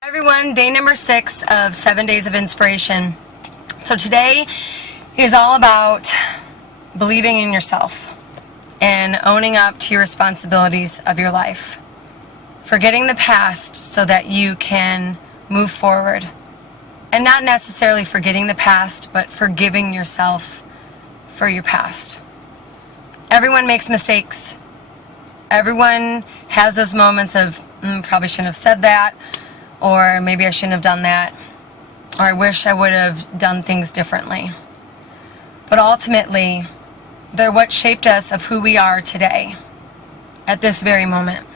Hi everyone, day number 6 of 7 Days of Inspiration. So today is all about believing in yourself and owning up to your responsibilities of your life. Forgetting the past so that you can move forward. And not necessarily forgetting the past, but forgiving yourself for your past. Everyone makes mistakes. Everyone has those moments of, probably shouldn't have said that, or maybe I shouldn't have done that, or I wish I would have done things differently. But ultimately, they're what shaped us of who we are today, at this very moment.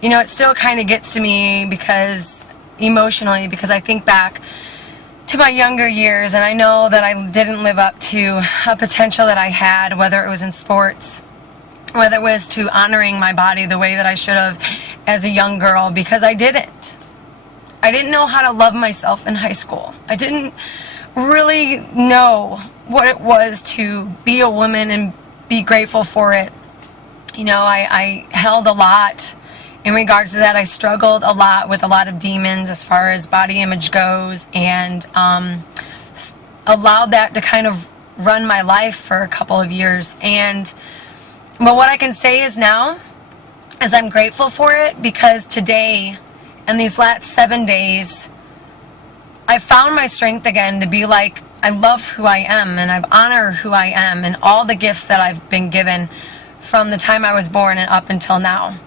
You know, it still kind of gets to me emotionally, because I think back to my younger years, and I know that I didn't live up to a potential that I had, whether it was in sports, whether it was to honoring my body the way that I should have as a young girl, because I didn't. I didn't know how to love myself in high school. I didn't really know what it was to be a woman and be grateful for it. You know, I held a lot in regards to that. I struggled a lot with a lot of demons as far as body image goes, and allowed that to kind of run my life for a couple of years. But what I can say is now is I'm grateful for it, because today, and these last 7 days, I found my strength again to be like, I love who I am, and I honor who I am and all the gifts that I've been given from the time I was born and up until now.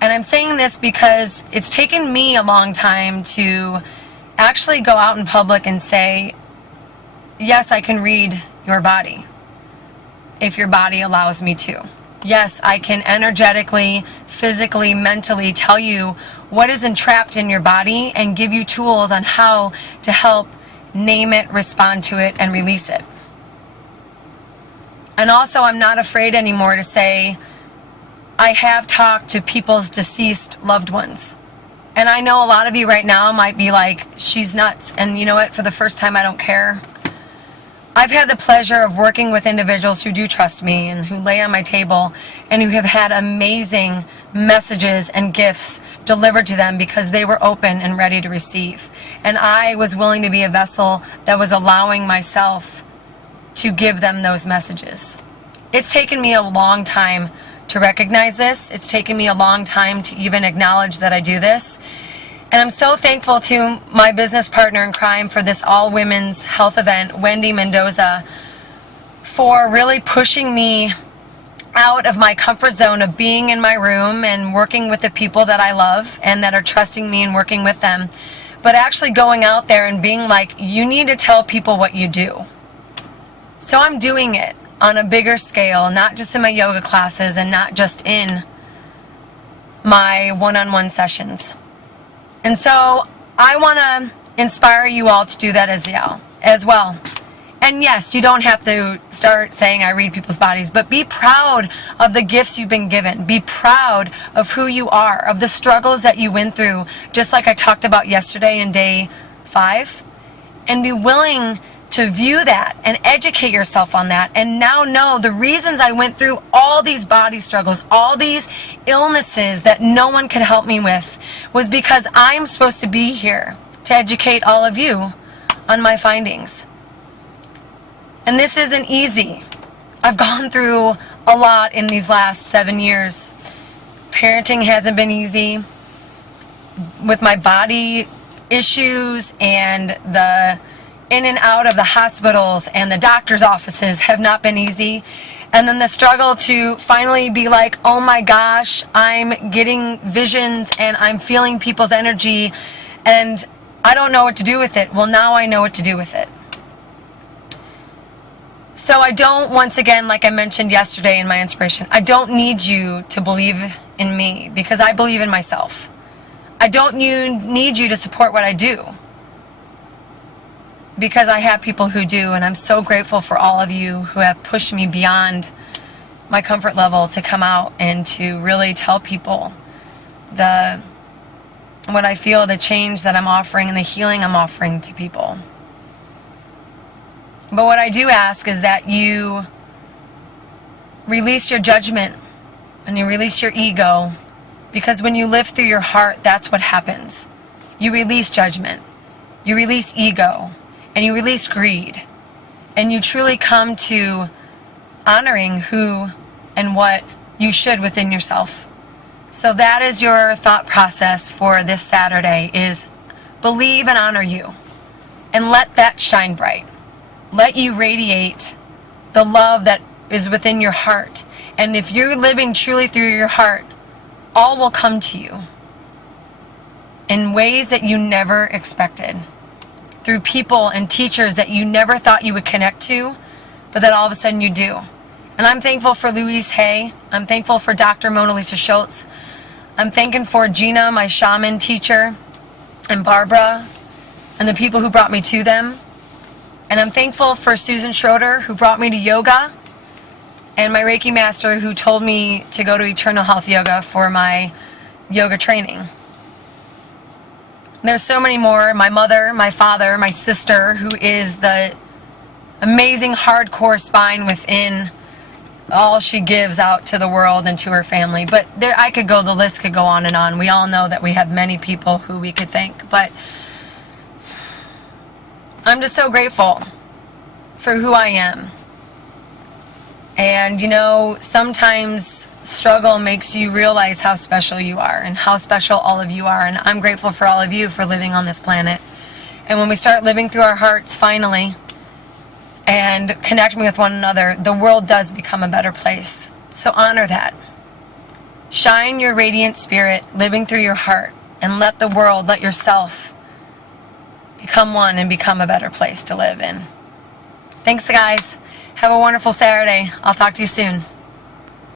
And I'm saying this because it's taken me a long time to actually go out in public and say, yes, I can read your body if your body allows me to. Yes, I can energetically, physically, mentally tell you what is entrapped in your body and give you tools on how to help name it, respond to it, and release it. And also, I'm not afraid anymore to say, I have talked to people's deceased loved ones. And I know a lot of you right now might be like, she's nuts. And you know what? For the first time, I don't care. I've had the pleasure of working with individuals who do trust me and who lay on my table and who have had amazing messages and gifts delivered to them because they were open and ready to receive. And I was willing to be a vessel that was allowing myself to give them those messages. It's taken me a long time to recognize this. It's taken me a long time to even acknowledge that I do this. And I'm so thankful to my business partner in crime for this all-women's health event, Wendy Mendoza, for really pushing me out of my comfort zone of being in my room and working with the people that I love and that are trusting me and working with them, but actually going out there and being like, you need to tell people what you do. So I'm doing it on a bigger scale, not just in my yoga classes and not just in my one-on-one sessions. And so I want to inspire you all to do that as well. And yes, you don't have to start saying I read people's bodies, but be proud of the gifts you've been given. Be proud of who you are, of the struggles that you went through, just like I talked about yesterday in day 5. And be willing to view that and educate yourself on that, and now know the reasons I went through all these body struggles, all these illnesses that no one could help me with, was because I'm supposed to be here to educate all of you on my findings. And this isn't easy. I've gone through a lot in these last 7 years. Parenting hasn't been easy. With my body issues and the in and out of the hospitals and the doctor's offices have not been easy. And then the struggle to finally be like, oh my gosh, I'm getting visions and I'm feeling people's energy and I don't know what to do with it. Well, now I know what to do with it. So I don't, once again, like I mentioned yesterday in my inspiration, I don't need you to believe in me because I believe in myself. I don't need you to support what I do, because I have people who do, and I'm so grateful for all of you who have pushed me beyond my comfort level to come out and to really tell people what I feel, the change that I'm offering and the healing I'm offering to people. But what I do ask is that you release your judgment and you release your ego, because when you live through your heart, that's what happens. you release judgment, you release ego, and you release greed. And you truly come to honoring who and what you should within yourself. So that is your thought process for this Saturday, is believe and honor you. And let that shine bright. Let you radiate the love that is within your heart. And if you're living truly through your heart, all will come to you in ways that you never expected. Through people and teachers that you never thought you would connect to, but that all of a sudden you do. And I'm thankful for Louise Hay. I'm thankful for Dr. Mona Lisa Schultz. I'm thanking for Gina, my shaman teacher, and Barbara, and the people who brought me to them. And I'm thankful for Susan Schroeder, who brought me to yoga, and my Reiki master, who told me to go to Eternal Health Yoga for my yoga training. There's so many more. My mother, my father, my sister, who is the amazing hardcore spine within all she gives out to the world and to her family. But there, the list could go on and on. We all know that we have many people who we could thank. But I'm just so grateful for who I am. And, you know, sometimes struggle makes you realize how special you are and how special all of you are. And I'm grateful for all of you for living on this planet. And when we start living through our hearts finally and connecting with one another, the world does become a better place. So honor that. Shine your radiant spirit living through your heart, and let the world, let yourself become one and become a better place to live in. Thanks, guys. Have a wonderful Saturday. I'll talk to you soon.